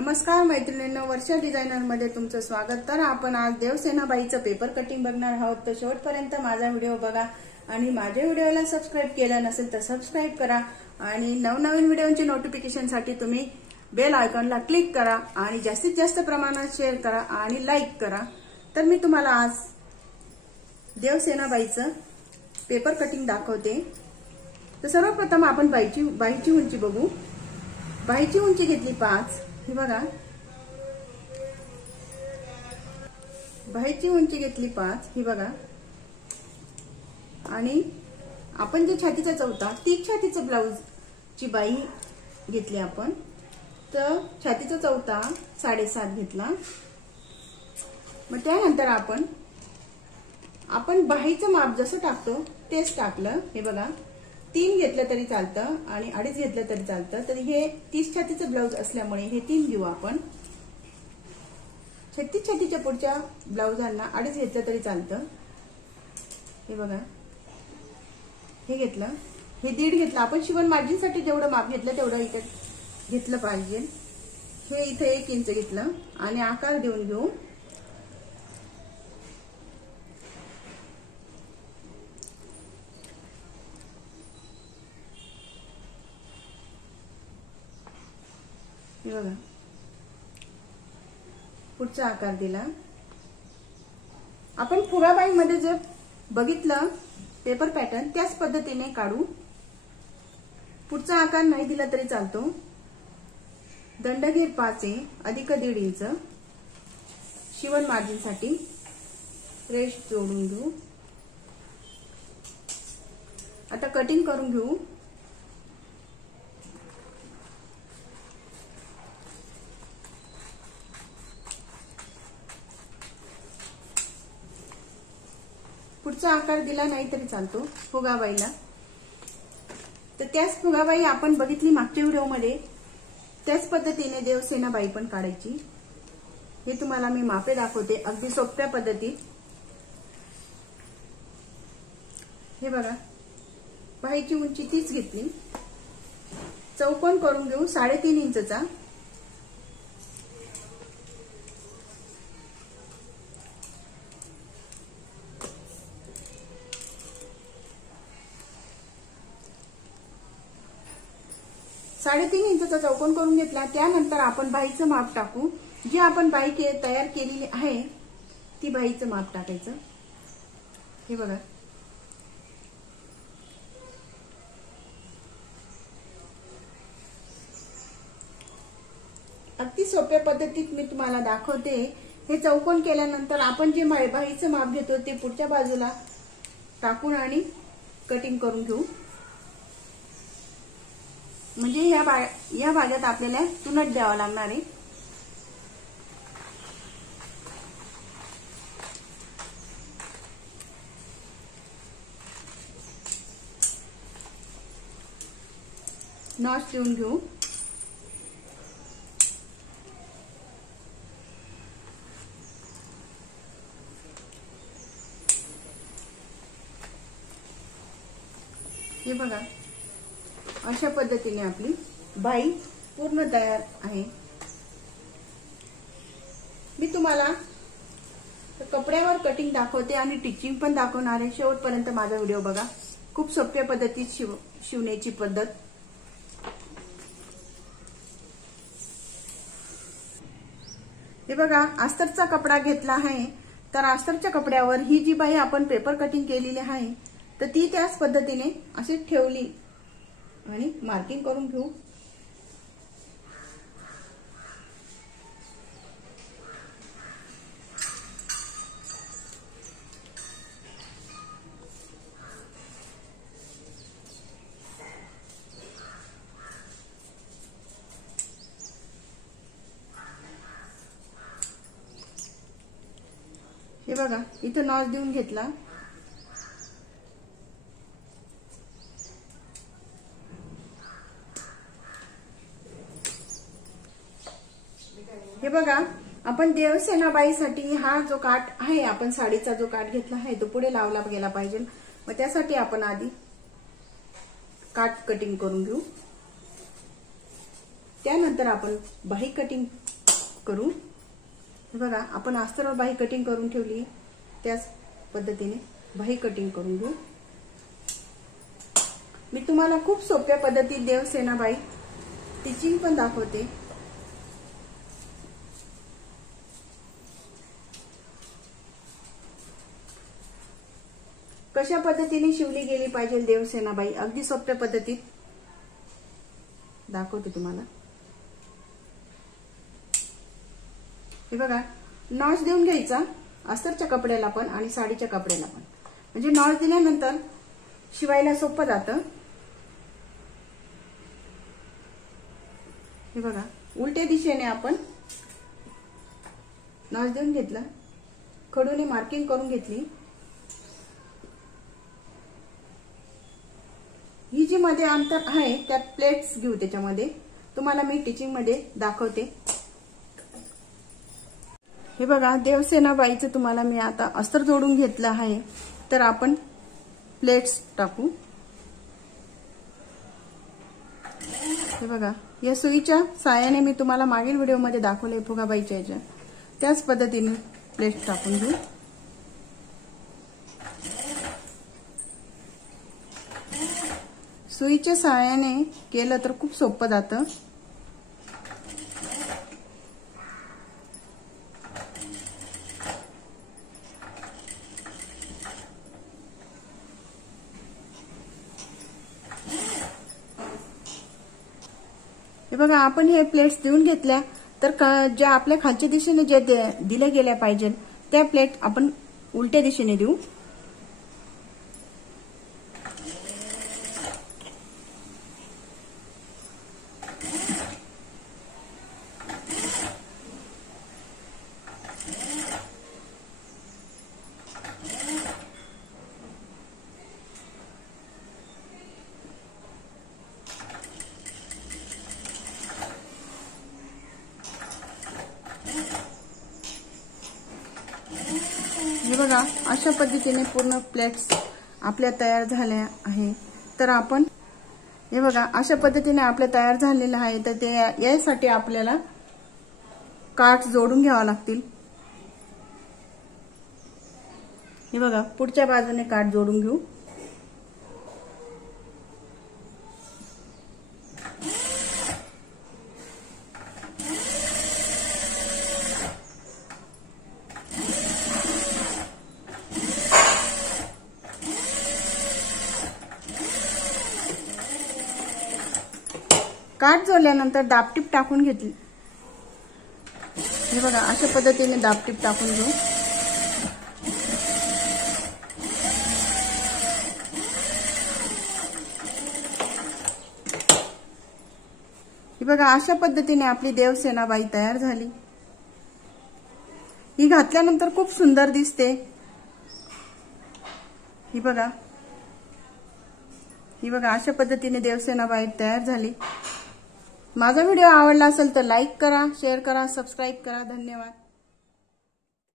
नमस्कार मैत्रिणींनो, वर्षा डिझायनर मध्ये तुमचं स्वागत। तर आपण आज देवसेनाबाईचं पेपर कटिंग बघणार आहोत। तर शेवटपर्यंत माझा व्हिडिओ बघा आणि माझ्या व्हिडिओला सबस्क्राइब केलं नसेल तर सबस्क्राइब करा आणि नवनवीन व्हिडिओची नोटिफिकेशन साठी तुम्ही बेल आयकॉनला क्लिक करा आणि जास्तीत जास्त प्रमाणात शेअर करा आणि लाईक करा। तर मी तुम्हाला आज देवसेनाबाईचं पेपर कटिंग दाखवते। तर सर्वप्रथम आपण बाईची उंची बघू। बाईची उंची घेतली 5, ही बघा, बाईची उंची घेतली 5, ही बघा। आणि आपण जे छातीचा चौथा 30 छातीचं ब्लाउज ची बाई घेतली आपण, तर छातीचा चौथा 7.5 घेतला। मग त्यानंतर आपण बाईचं माप जसं टाकतो तेच टाकलं। हे बघा, 3 घेतलं तरी चालतं आणि 2.5 घेतलं तरी चालतं। तर हे 30 छातीचं ब्लाउज असल्यामुळे हे 3 घेऊ आपण। 36 छातीच्या पुढच्या ब्लाउजांना 2.5 घेतलं तरी चालतं। हे बघा, हे घेतलं, हे 1.5 घेतलं। आपण शिवण मार्जिनसाठी जेवढं माप घेतलं तेवढं इथे घेतलं पाहिजे। हे इथे 1 इंच घेतलं आणि आकार देऊन घेऊ। हे बघा, पुढचा आकार दिला। आपण फुगाबाई मध्ये जर बघितलं पेपर पॅटर्न त्याच पद्धतीने काढू। पुढचा आकार नाही दिला तरी चालतो। दंडगीर 5 आहे अधिक 1.5 इंच शिवण मार्जिन साठी रेष जोडून घेऊ। आता कटिंग करून घेऊ। पुढचा आकार दिला नाही तरी चालतो फुगाबाईला। तर त्याच फुगाबाई आपण बघितली मागच्या व्हिडिओमध्ये, त्याच पद्धतीने देवसेनाबाई पण काढायची। हे तुम्हाला मी मापे दाखवते अगदी सोप्या पद्धतीत। हे बघा, बाईची उंची 30 घेतली, चौकोन करून घेऊ 3.5 इंचचा। साडेतीन इंचचा चौकोन करून घेतला। त्यानंतर आपण बाईचं माप टाकू। जी आपण बाई तयार केलेली आहे ती बाईचं माप टाकायचं। हे बघा, अगदी सोप्या पद्धतीत मी तुम्हाला दाखवते। हे चौकोन केल्यानंतर आपण जे बाईचं माप घेतो ते पुढच्या बाजूला टाकून आणि कटिंग करून घेऊ। म्हणजे या भागात आपल्याला तुनट द्यावा लागणार आहे। नॉच देऊन घेऊ। हे बघा, अशा पद्धतीने आपली बाई पूर्ण तयार आहे। मी तुम्हाला कपड्यावर कटिंग दाखवते आणि टिचिंग पण दाखवणार आहे। शेवटपर्यंत माझा व्हिडिओ बघा। खूप सोप्या पद्धतीत शिवण्याची पद्धत। हे बघा, अस्तरचा कपडा घेतला आहे। तर अस्तरच्या कपड्यावर ही जी बाई आपण पेपर कटिंग केलेली आहे तर ती त्याच पद्धतीने अशी ठेवली आणि मार्किंग करून घेऊ। हे बघा, इथं नॉच देऊन घेतला। हे बघा, आपण देवसेनाबाईसाठी हा जो काठ आहे, आपण साडीचा जो काठ घेतला आहे तो पुढे लावला गेला पाहिजे। मग त्यासाठी आपण आधी काठ कटिंग करून घेऊ। त्यानंतर आपण बाही कटिंग करू। हे बघा, आपण अस्तरवर बाही कटिंग करून ठेवली, त्याच पद्धतीने बाही कटिंग करून घेऊ। मी तुम्हाला खूप सोप्या पद्धतीत देवसेना बाही स्टिचिंग पण दाखवते। कशा पद्धतीने शिवली गेली पाहिजे देवसेना बाही, अगदी सोप्या पद्धतीत दाखवते तुम्हाला। हे बघा, नॉच देऊन घ्यायचा अस्तरच्या कपड्याला पण आणि साडीच्या कपड्याला पण, म्हणजे नॉच दिल्यानंतर शिवायला सोपं जातं। हे बघा, उलट्या दिशेने आपण नॉच देऊन घेतला, खडूने मार्किंग करून घेतली। ही जी मध्ये अंतर आहे त्यात प्लेट्स घेऊ, त्याच्यामध्ये तुम्हाला मी टीचिंग मध्ये दाखवते। हे बघा, देवसेना बाईचं तुम्हाला मी आता अस्तर जोडून घेतलं आहे, तर आपण प्लेट्स टाकू। हे बघा, या सुईच्या साहाय्याने मी तुम्हाला मागील व्हिडिओमध्ये दाखवले फुगाबाईच्या याच्या, त्याच पद्धतीने प्लेट्स टाकून घेऊ। सुईच्या साहाय्याने केलं तर खूप सोपं जातं। हे बघा, आपण हे प्लेट्स देऊन घेतल्या, तर ज्या आपल्या खालच्या दिशेने जे दिल्या गेल्या पाहिजे त्या प्लेट आपण उलट्या दिशेने देऊ। हे बघा, अशा पद्धतीने पूर्ण प्लेट्स आपल्या तयार झाल्या आहे। तर आपण हे बघा, अशा पद्धतीने आपल्या तयार झालेलं आहे। तर ते यासाठी आपल्याला काठ जोडून घ्यावा लागतील। हे बघा, पुढच्या बाजूने काठ जोडून घेऊ। काठ जोडल्यानंतर दाबटीप टाकून घेतली। हे बघा, अशा पद्धतीने दाबटीप टाकून घेऊ। हे बघा, अशा पद्धतीने आपली देवसेना बाई तयार झाली। ही घातल्यानंतर खूप सुंदर दिसते। ही बघा, अशा पद्धतीने देवसेना बाई तयार झाली। माझा व्हिडिओ आवडला असेल तर लाईक करा, शेअर करा, सबस्क्राईब करा। धन्यवाद।